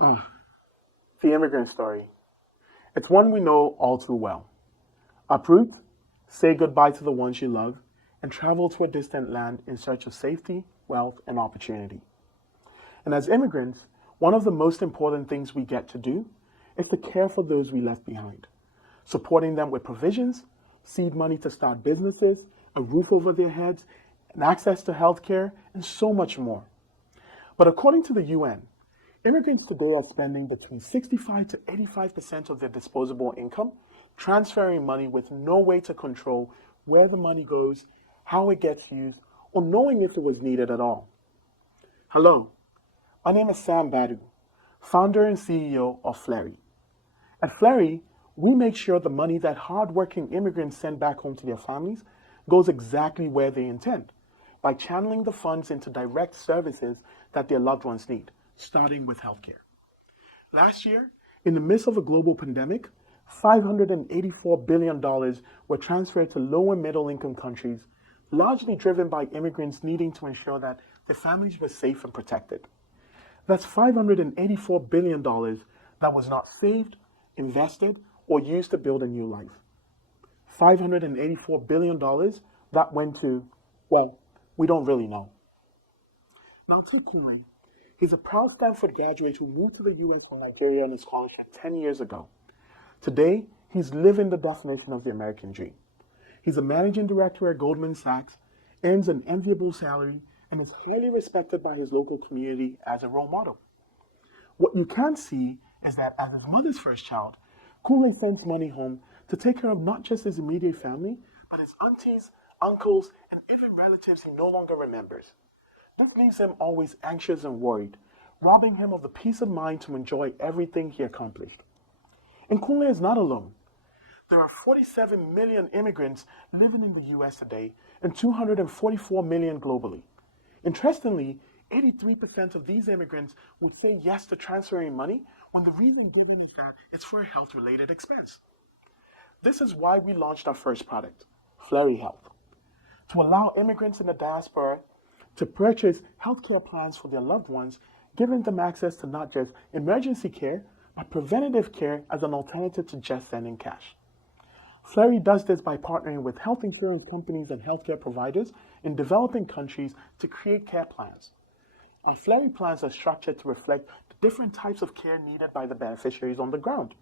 Mm. The immigrant story. It's one we know all too well. Uproot, say goodbye to the ones you love, and travel to a distant land in search of safety, wealth, and opportunity. And as immigrants, one of the most important things we get to do is to care for those we left behind, supporting them with provisions, seed money to start businesses, a roof over their heads, and access to healthcare, and so much more. But according to the UN, immigrants today are spending between 65 to 85% of their disposable income transferring money with no way to control where the money goes, how it gets used, or knowing if it was needed at all. Hello, my name is Sam Badu, founder and CEO of Fleri. At Fleri, we make sure the money that hardworking immigrants send back home to their families goes exactly where they intend, by channeling the funds into direct services that their loved ones need, starting with healthcare. Last year, in the midst of a global pandemic, $584 billion were transferred to low and middle income countries, largely driven by immigrants needing to ensure that their families were safe and protected. That's $584 billion that was not saved, invested, or used to build a new life. $584 billion that went to, well, we don't really know. Now to Fleri. He's a proud Stanford graduate who moved to the US from Nigeria on a scholarship 10 years ago. Today, he's living the definition of the American dream. He's a managing director at Goldman Sachs, earns an enviable salary, and is highly respected by his local community as a role model. What you can't see is that as his mother's first child, Kunle sends money home to take care of not just his immediate family, but his aunties, uncles, and even relatives he no longer remembers. This leaves him always anxious and worried, robbing him of the peace of mind to enjoy everything he accomplished. And Kunle is not alone. There are 47 million immigrants living in the US today and 244 million globally. Interestingly, 83% of these immigrants would say yes to transferring money when the reason given is that it's for a health-related expense. This is why we launched our first product, Fleri Health, to allow immigrants in the diaspora to purchase healthcare plans for their loved ones, giving them access to not just emergency care, but preventative care as an alternative to just sending cash. Fleri does this by partnering with health insurance companies and healthcare providers in developing countries to create care plans. Our Fleri plans are structured to reflect the different types of care needed by the beneficiaries on the ground.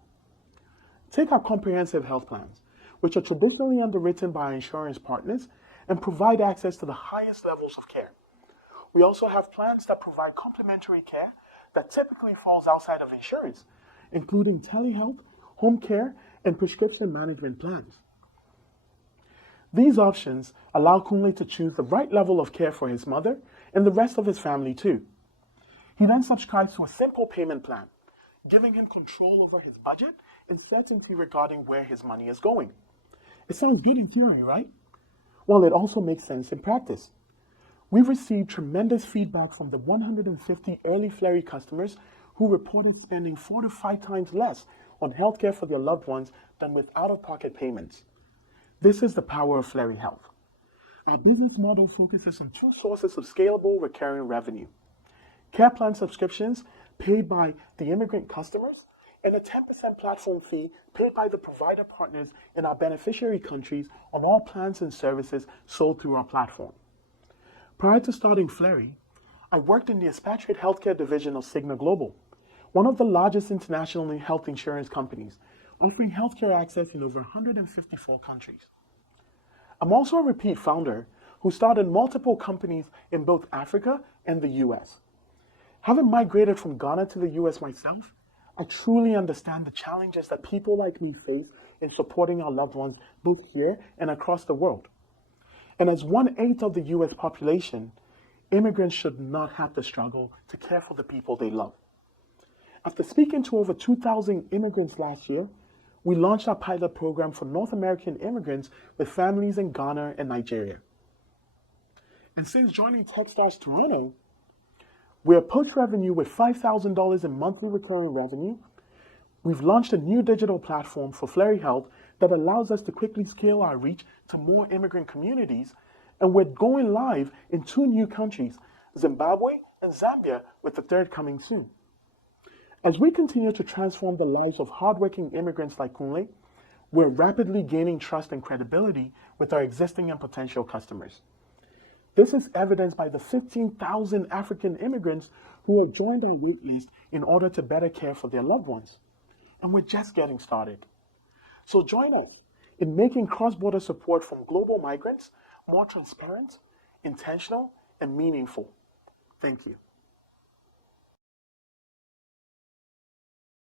Take our comprehensive health plans, which are traditionally underwritten by our insurance partners and provide access to the highest levels of care. We also have plans that provide complementary care that typically falls outside of insurance, including telehealth, home care, and prescription management plans. These options allow Kunle to choose the right level of care for his mother and the rest of his family too. He then subscribes to a simple payment plan, giving him control over his budget and certainty regarding where his money is going. It sounds good in theory, right? Well, it also makes sense in practice. We've received tremendous feedback from the 150 early Fleri customers who reported spending 4 to 5 times less on healthcare for their loved ones than with out-of-pocket payments. This is the power of Fleri Health. Our business model focuses on 2 sources of scalable recurring revenue: care plan subscriptions paid by the immigrant customers and a 10% platform fee paid by the provider partners in our beneficiary countries on all plans and services sold through our platform. Prior to starting Fleri, I worked in the expatriate healthcare division of Cigna Global, one of the largest international health insurance companies, offering healthcare access in over 154 countries. I'm also a repeat founder who started multiple companies in both Africa and the US. Having migrated from Ghana to the US myself, I truly understand the challenges that people like me face in supporting our loved ones both here and across the world. And as 1/8 of the US population, immigrants should not have to struggle to care for the people they love. After speaking to over 2,000 immigrants last year, we launched our pilot program for North American immigrants with families in Ghana and Nigeria. And since joining Techstars Toronto, we are post-revenue with $5,000 in monthly recurring revenue. We've launched a new digital platform for Fleri Health that allows us to quickly scale our reach to more immigrant communities, and we're going live in 2 new countries, Zimbabwe and Zambia, with the third coming soon. As we continue to transform the lives of hardworking immigrants like Kunle, we're rapidly gaining trust and credibility with our existing and potential customers. This is evidenced by the 15,000 African immigrants who have joined our waitlist in order to better care for their loved ones. And we're just getting started. So join us in making cross-border support from global migrants more transparent, intentional, and meaningful. Thank you.